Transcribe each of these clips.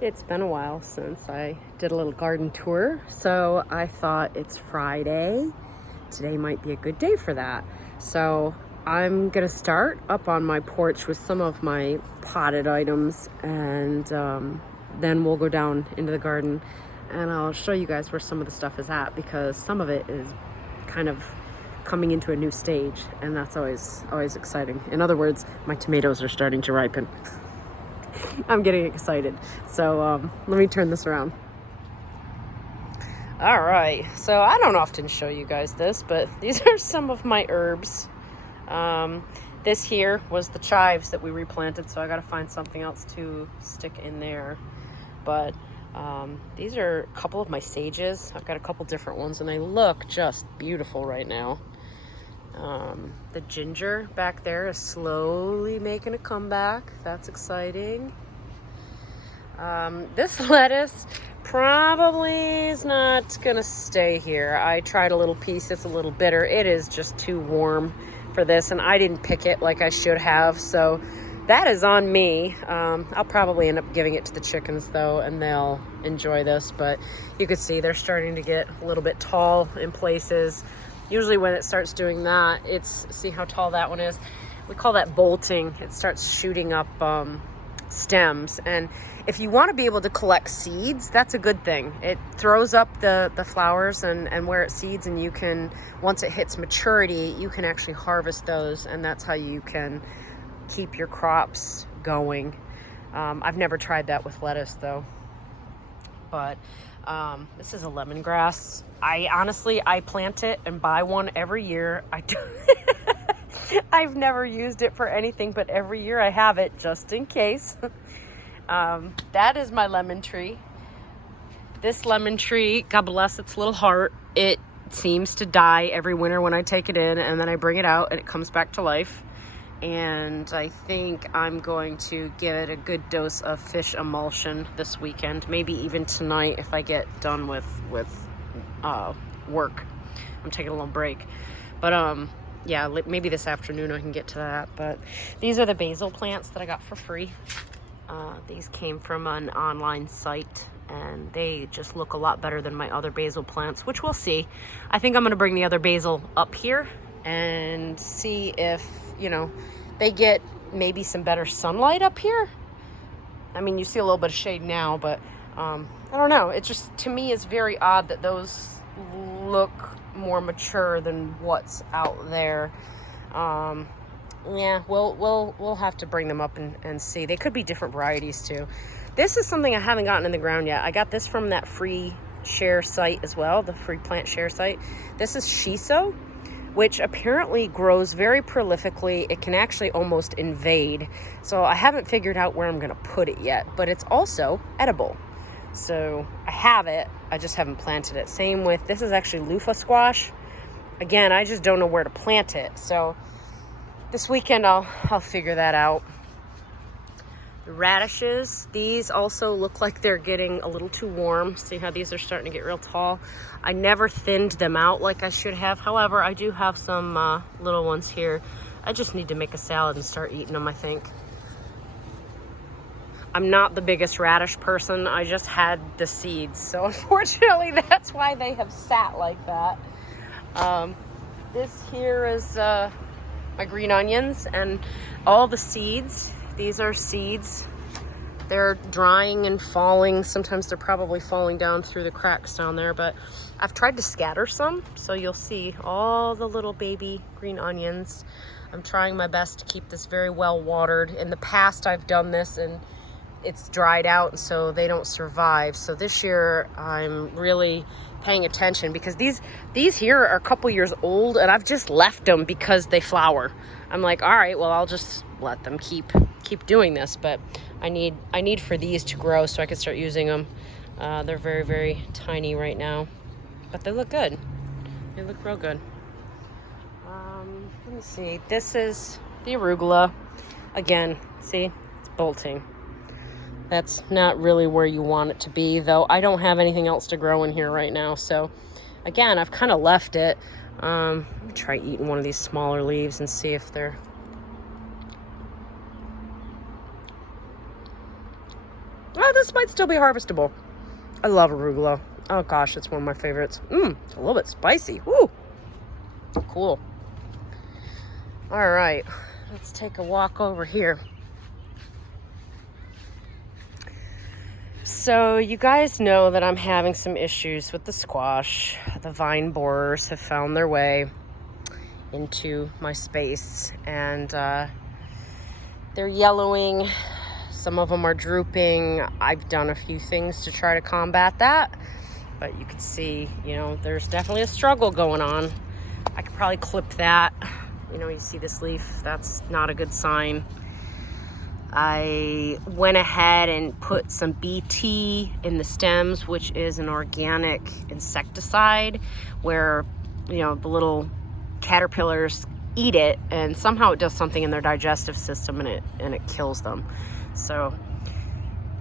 It's been a while since I did a little garden tour, so I thought it's Friday. Today might be a good day for that. So I'm gonna start up on my porch with some of my potted items, and then we'll go down into the garden and I'll show you guys where some of the stuff is at, because some of it is kind of coming into a new stage, and that's always exciting. In other words, my tomatoes are starting to ripen. I'm getting excited. So let me turn this around. All right, so I don't often show you guys this, but these are some of my herbs. This here was the chives that we replanted, so I got to find something else to stick in there. But these are a couple of my sages. I've got a couple different ones, and they look just beautiful right now. The ginger back there is slowly making a comeback. That's exciting. This lettuce probably is not gonna stay here. I tried a little piece. It's a little bitter. It is just too warm for this, and I didn't pick it like I should have, so that is on me. I'll probably end up giving it to the chickens though, and they'll enjoy this. But you can see they're starting to get a little bit tall in places. Usually when it starts doing that, see how tall that one is? We call that bolting. It starts shooting up stems. And if you want to be able to collect seeds, that's a good thing. It throws up the flowers and where it seeds, and you can, once it hits maturity, you can actually harvest those, and that's how you can keep your crops going. I've never tried that with lettuce though. But this is a lemongrass. I plant it and buy one every year. I've never used it for anything, but every year I have it just in case. That is my lemon tree. This lemon tree, God bless its little heart, it seems to die every winter when I take it in, and then I bring it out and it comes back to life. And I think I'm going to give it a good dose of fish emulsion this weekend, maybe even tonight if I get done with work. I'm taking a little break, but yeah, maybe this afternoon I can get to that. But these are the basil plants that I got for free. These came from an online site, and they just look a lot better than my other basil plants, which we'll see. I think I'm going to bring the other basil up here and see if, they get maybe some better sunlight up here. I mean, you see a little bit of shade now, but I don't know. It just, to me, is very odd that those look more mature than what's out there. Yeah, we'll have to bring them up and see. They could be different varieties too. This is something I haven't gotten in the ground yet. I got this from that free share site as well, the free plant share site. This is shiso, which apparently grows very prolifically. It can actually almost invade. So I haven't figured out where I'm gonna put it yet, but it's also edible. So I have it, I just haven't planted it. Same with, this is actually loofah squash. Again, I just don't know where to plant it. So this weekend I'll figure that out. The radishes, these also look like they're getting a little too warm. See how these are starting to get real tall? I never thinned them out like I should have. However, I do have some little ones here. I just need to make a salad and start eating them, I think. I'm not the biggest radish person. I just had the seeds. So unfortunately, that's why they have sat like that. This here is my green onions, and all the seeds. These are seeds. They're drying and falling. Sometimes they're probably falling down through the cracks down there, but I've tried to scatter some, so you'll see all the little baby green onions. I'm trying my best to keep this very well watered. In the past, I've done this and it's dried out, and so they don't survive. So this year I'm really paying attention, because these here are a couple years old, and I've just left them because they flower. I'm like, all right, well, I'll just let them keep doing this, but I need for these to grow so I can start using them. They're very, very tiny right now, but they look good. They look real good. Let me see. This is the arugula. Again, see, it's bolting. That's not really where you want it to be, though. I don't have anything else to grow in here right now, so again, I've kind of left it. Let me try eating one of these smaller leaves and see if they're... Oh, this might still be harvestable. I love arugula. Oh gosh, it's one of my favorites. It's a little bit spicy. Woo! Cool. All right, let's take a walk over here. So you guys know that I'm having some issues with the squash. The vine borers have found their way into my space, and they're yellowing. Some of them are drooping. I've done a few things to try to combat that, but you can see, you know, there's definitely a struggle going on. I could probably clip that. You know, you see this leaf, that's not a good sign. I went ahead and put some BT in the stems, which is an organic insecticide where, you know, the little caterpillars eat it and somehow it does something in their digestive system and it kills them. So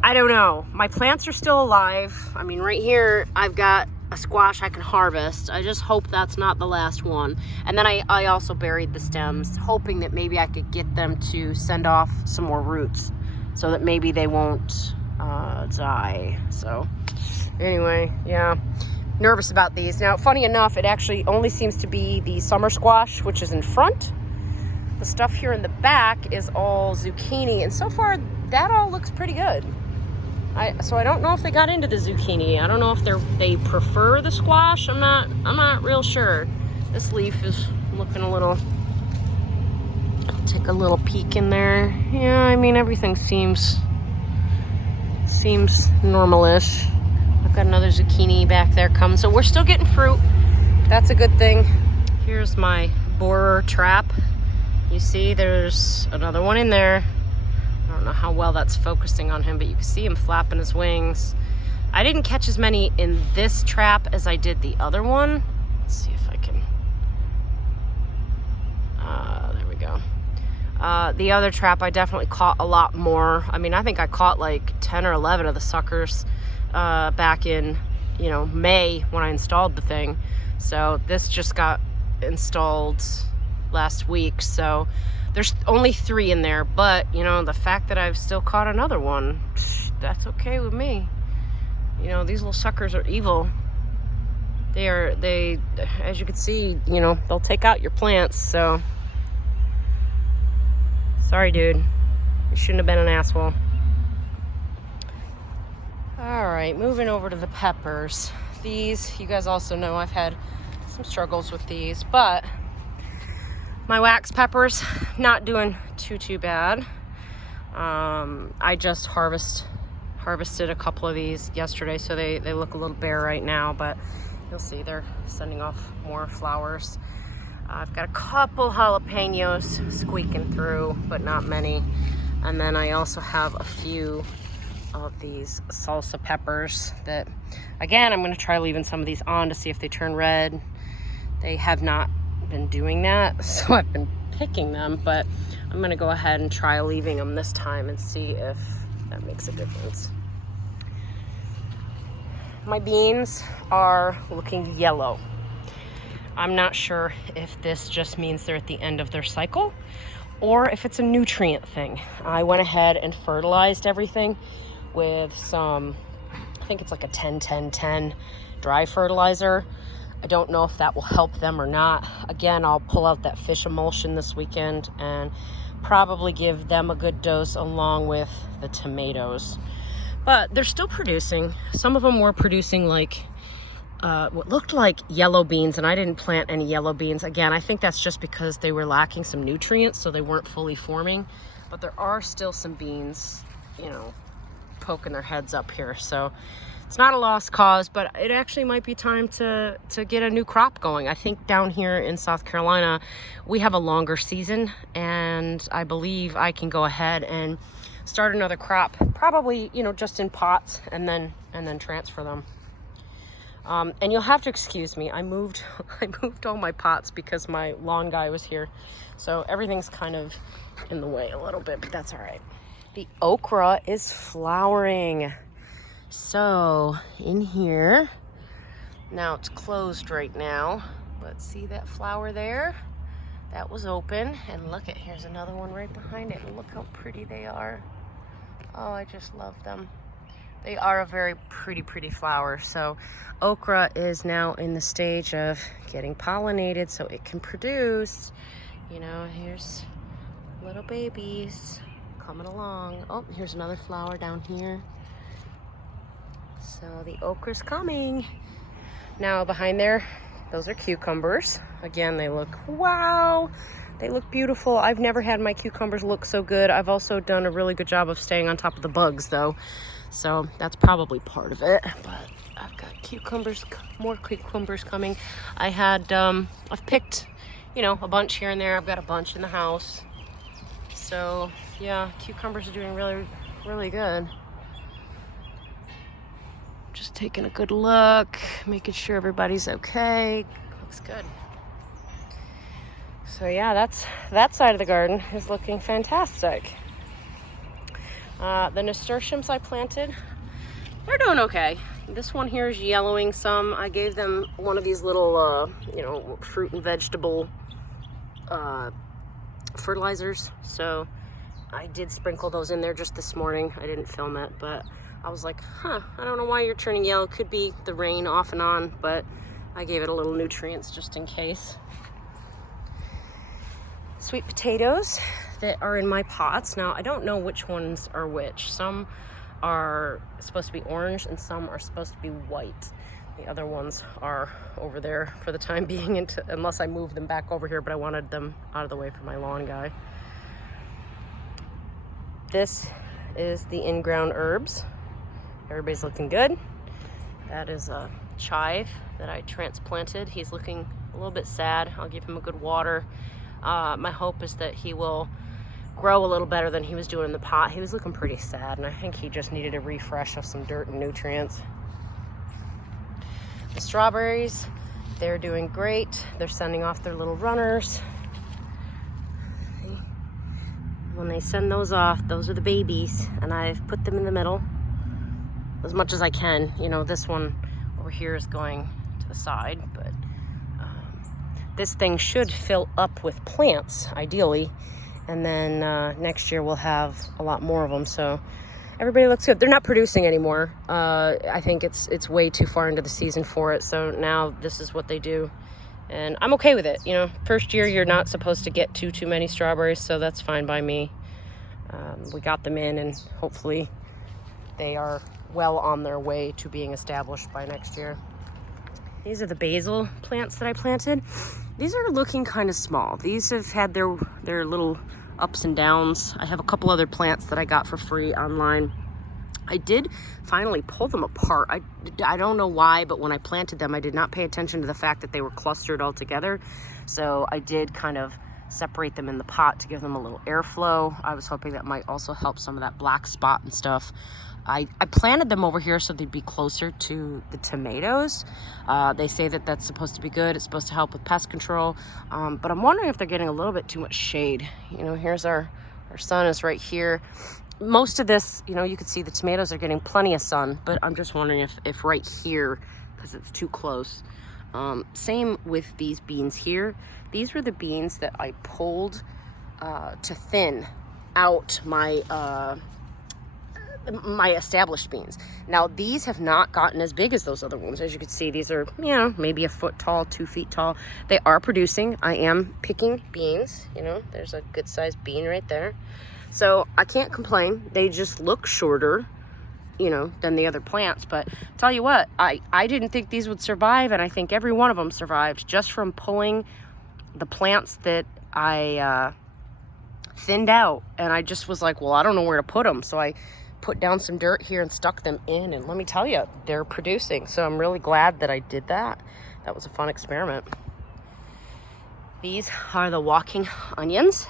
I don't know. My plants are still alive. I mean, right here I've got a squash I can harvest. I just hope that's not the last one. And then I also buried the stems, hoping that maybe I could get them to send off some more roots so that maybe they won't die. So anyway, yeah, nervous about these. Now, funny enough, it actually only seems to be the summer squash, which is in front. The stuff here in the back is all zucchini, and so far that all looks pretty good. So I don't know if they got into the zucchini. I don't know if they prefer the squash. I'm not real sure. This leaf is looking a little. I'll take a little peek in there. Yeah, I mean everything seems normal-ish. I've got another zucchini back there coming, so we're still getting fruit. That's a good thing. Here's my borer trap. You see, there's another one in there. I don't know how well that's focusing on him, but you can see him flapping his wings. I didn't catch as many in this trap as I did the other one. Let's see if I can. There we go. The other trap, I definitely caught a lot more. I mean, I think I caught like 10 or 11 of the suckers back in, you know, May when I installed the thing. So this just got installed last week, so there's only 3 in there, but you know, the fact that I've still caught another one, that's okay with me. You know, these little suckers are evil. They as you can see, you know, they'll take out your plants. So sorry, dude, you shouldn't have been an asshole. All right, moving over to the peppers. These, you guys also know I've had some struggles with these, but my wax peppers, not doing too bad. I just harvested a couple of these yesterday, so they look a little bare right now, but you'll see they're sending off more flowers. I've got a couple jalapenos squeaking through, but not many. And then I also have a few of these salsa peppers that, again, I'm going to try leaving some of these on to see if they turn red. They have not been doing that, so I've been picking them, but I'm gonna go ahead and try leaving them this time and see if that makes a difference. My beans are looking yellow. I'm not sure if this just means they're at the end of their cycle or if it's a nutrient thing. I went ahead and fertilized everything with some, I think it's like a 10-10-10 dry fertilizer. I don't know if that will help them or not. Again, I'll pull out that fish emulsion this weekend and probably give them a good dose along with the tomatoes. But they're still producing. Some of them were producing like what looked like yellow beans, and I didn't plant any yellow beans. Again, I think that's just because they were lacking some nutrients, so they weren't fully forming. But there are still some beans, you know, poking their heads up here. So it's not a lost cause, but it actually might be time to get a new crop going. I think down here in South Carolina, we have a longer season, and I believe I can go ahead and start another crop, probably, you know, just in pots and then transfer them. And you'll have to excuse me. I moved all my pots because my lawn guy was here. So everything's kind of in the way a little bit, but that's all right. The okra is flowering. So in here, now it's closed right now, but see that flower there? That was open, and look at, here's another one right behind it, and look how pretty they are. Oh, I just love them. They are a very pretty flower. So okra is now in the stage of getting pollinated so it can produce. You know, here's little babies coming along. Oh, here's another flower down here. So the okra's coming. Now behind there, those are cucumbers. Again, they look, wow, they look beautiful. I've never had my cucumbers look so good. I've also done a really good job of staying on top of the bugs though. So that's probably part of it, but I've got cucumbers, more cucumbers coming. I had, I've picked, you know, a bunch here and there. I've got a bunch in the house. So yeah, cucumbers are doing really good. Just taking a good look, making sure everybody's okay. Looks good. So yeah, that side of the garden is looking fantastic. The nasturtiums I planted, they're doing okay. This one here is yellowing some. I gave them one of these little, you know, fruit and vegetable fertilizers. So I did sprinkle those in there just this morning. I didn't film it, but I was like, I don't know why you're turning yellow. Could be the rain off and on, but I gave it a little nutrients just in case. Sweet potatoes that are in my pots. Now, I don't know which ones are which. Some are supposed to be orange and some are supposed to be white. The other ones are over there for the time being, unless I move them back over here, but I wanted them out of the way for my lawn guy. This is the in-ground herbs. Everybody's looking good. That is a chive that I transplanted. He's looking a little bit sad. I'll give him a good water. My hope is that he will grow a little better than he was doing in the pot. He was looking pretty sad, and I think he just needed a refresh of some dirt and nutrients. The strawberries, they're doing great. They're sending off their little runners. When they send those off, those are the babies, and I've put them in the middle as much as I can. You know, this one over here is going to the side, but this thing should fill up with plants, ideally, and then next year we'll have a lot more of them. So everybody looks good. They're not producing anymore. I think it's way too far into the season for it, so now this is what they do, and I'm okay with it. You know, first year you're not supposed to get too many strawberries, so that's fine by me. We got them in, and hopefully they are well on their way to being established by next year. These are the basil plants that I planted. These are looking kind of small. These have had their little ups and downs. I have a couple other plants that I got for free online. I did finally pull them apart. I don't know why, but when I planted them, I did not pay attention to the fact that they were clustered all together. So I did kind of separate them in the pot to give them a little airflow. I was hoping that might also help some of that black spot and stuff. I planted them over here so they'd be closer to the tomatoes. They say that that's supposed to be good. It's supposed to help with pest control. But I'm wondering if they're getting a little bit too much shade. You know, here's our sun is right here. Most of this, you know, you can see the tomatoes are getting plenty of sun, but I'm just wondering if right here, because it's too close. Same with these beans here. These were the beans that I pulled to thin out my established beans. Now these have not gotten as big as those other ones. As you can see, these are, you know, maybe a foot tall, 2 feet tall. They are producing. I am picking beans. You know, there's a good sized bean right there. So I can't complain. They just look shorter, you know, than the other plants. But tell you what, I didn't think these would survive, and I think every one of them survived just from pulling the plants that I thinned out. And I just was like, well, I don't know where to put them. So I put down some dirt here and stuck them in, and let me tell you, they're producing. So I'm really glad that I did that. That was a fun experiment. These are the walking onions.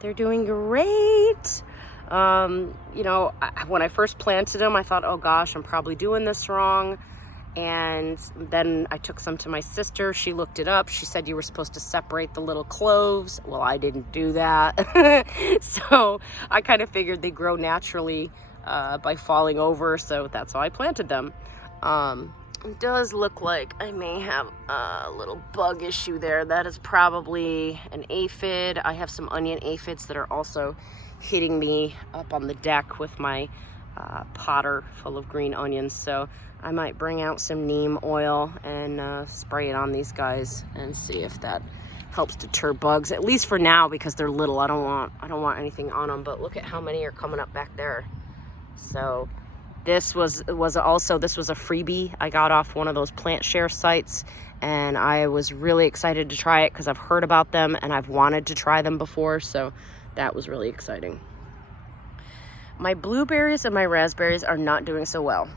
They're doing great. You know, when I first planted them, I thought, oh gosh, I'm probably doing this wrong. And then I took some to my sister. She looked it up. She said you were supposed to separate the little cloves. Well, I didn't do that. So I kind of figured they grow naturally by falling over. So that's how I planted them. It does look like I may have a little bug issue there. That is probably an aphid. I have some onion aphids that are also hitting me up on the deck with my potter full of green onions. So I might bring out some neem oil and spray it on these guys and see if that helps deter bugs, at least for now, because they're little. I don't want anything on them. But look at how many are coming up back there. So this was a freebie I got off one of those plant share sites, and I was really excited to try it because I've heard about them and I've wanted to try them before. So that was really exciting. My blueberries and my raspberries are not doing so well.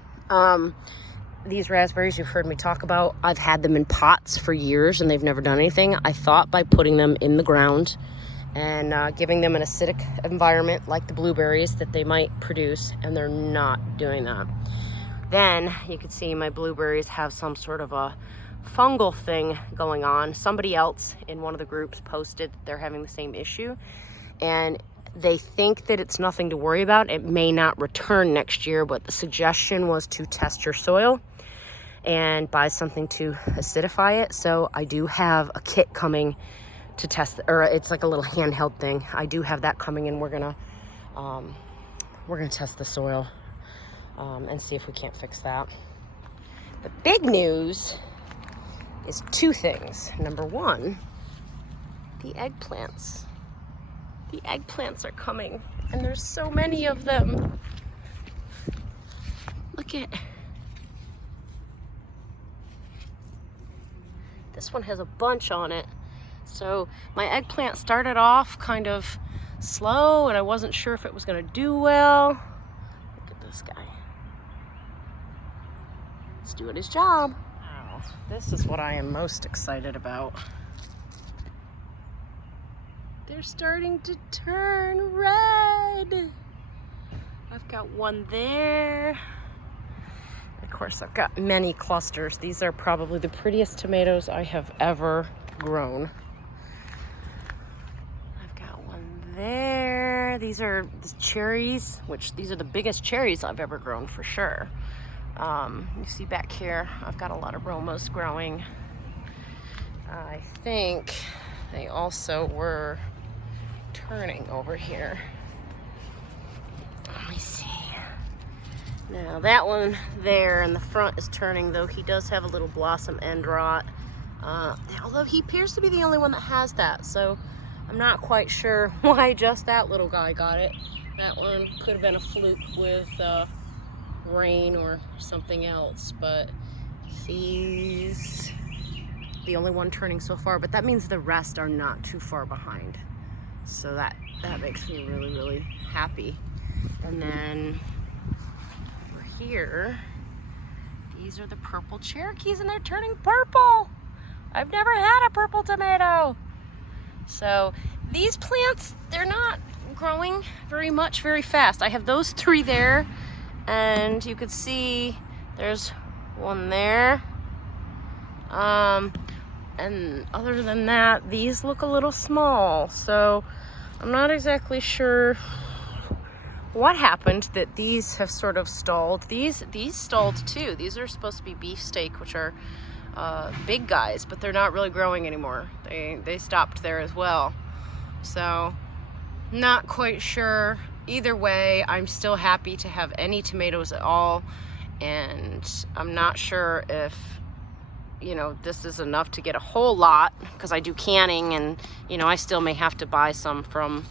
These raspberries you've heard me talk about, I've had them in pots for years and they've never done anything. I thought by putting them in the ground and giving them an acidic environment like the blueberries that they might produce, and they're not doing that. Then you can see my blueberries have some sort of a fungal thing going on. Somebody else in one of the groups posted that they're having the same issue, and they think that it's nothing to worry about. It may not return next year, but the suggestion was to test your soil and buy something to acidify it. So I do have a kit coming to test, or it's like a little handheld thing. I do have that coming, and we're gonna test the soil and see if we can't fix that. The big news is two things. Number one, the eggplants. The eggplants are coming, and there's so many of them. Look at this one, has a bunch on it. So my eggplant started off kind of slow, and I wasn't sure if it was going to do well. Look at this guy. He's doing his job. Wow, this is what I am most excited about. They're starting to turn red. I've got one there. Of course, I've got many clusters. These are probably the prettiest tomatoes I have ever grown. I've got one there. These are the cherries, which these are the biggest cherries I've ever grown for sure. You see back here, I've got a lot of Romas growing. I think they also were turning over here. Let me see. Now that one there in the front is turning, though he does have a little blossom end rot. Although he appears to be the only one that has that, so I'm not quite sure why just that little guy got it. That one could have been a fluke with rain or something else, but he's the only one turning so far. But that means the rest are not too far behind, so that makes me really, really happy. And then over here, these are the purple Cherokees, and they're turning purple. I've never had a purple tomato. So these plants, they're not growing very fast. I have those three there, and you could see there's one there. And other than that, these look a little small. So I'm not exactly sure what happened that these have sort of stalled. These stalled too. These are supposed to be beefsteak, which are big guys, but they're not really growing anymore. They stopped there as well. So not quite sure. Either way, I'm still happy to have any tomatoes at all, and I'm not sure if this is enough to get a whole lot, because I do canning, and I still may have to buy some from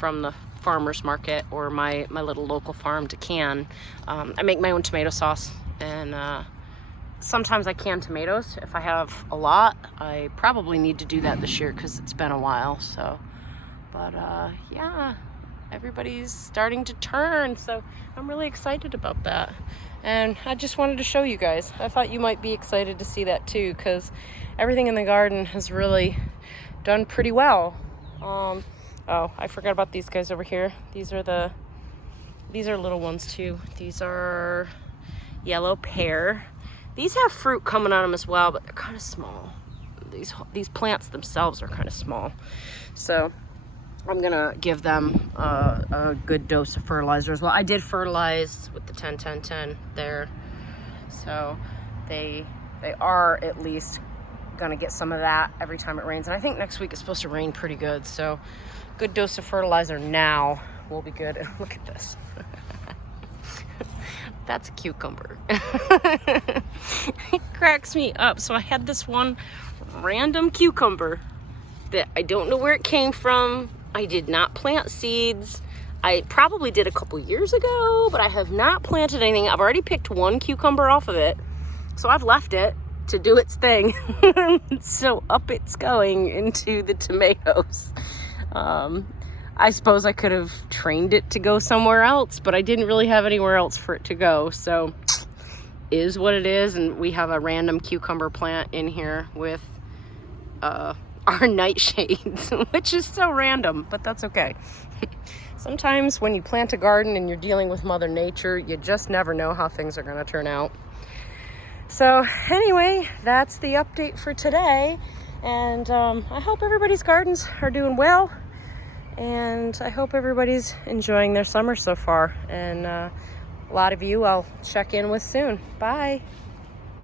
the farmer's market or my little local farm to can. I make my own tomato sauce, and sometimes I can tomatoes if I have a lot. I probably need to do that this year because it's been a while. So, but yeah, everybody's starting to turn, so I'm really excited about that. And I just wanted to show you guys. I thought you might be excited to see that too, because everything in the garden has really done pretty well. Oh, I forgot about these guys over here. These are little ones too. These are yellow pear. These have fruit coming on them as well, but they're kind of small. These plants themselves are kind of small. So I'm gonna give them a good dose of fertilizer as well. I did fertilize with the 10-10-10 there, so they are at least gonna get some of that every time it rains. And I think next week it's supposed to rain pretty good, so good dose of fertilizer now will be good. And look at this. That's a cucumber. It cracks me up. So I had this one random cucumber that I don't know where it came from. I did not plant seeds. I probably did a couple years ago, but I have not planted anything. I've already picked one cucumber off of it, so I've left it to do its thing. So up it's going into the tomatoes. I suppose I could have trained it to go somewhere else, but I didn't really have anywhere else for it to go. So is what it is. And we have a random cucumber plant in here with our nightshades, which is so random, but that's okay. Sometimes when you plant a garden and you're dealing with Mother Nature, you just never know how things are going to turn out. So anyway, that's the update for today. And I hope everybody's gardens are doing well. And I hope everybody's enjoying their summer so far. And a lot of you I'll check in with soon. Bye.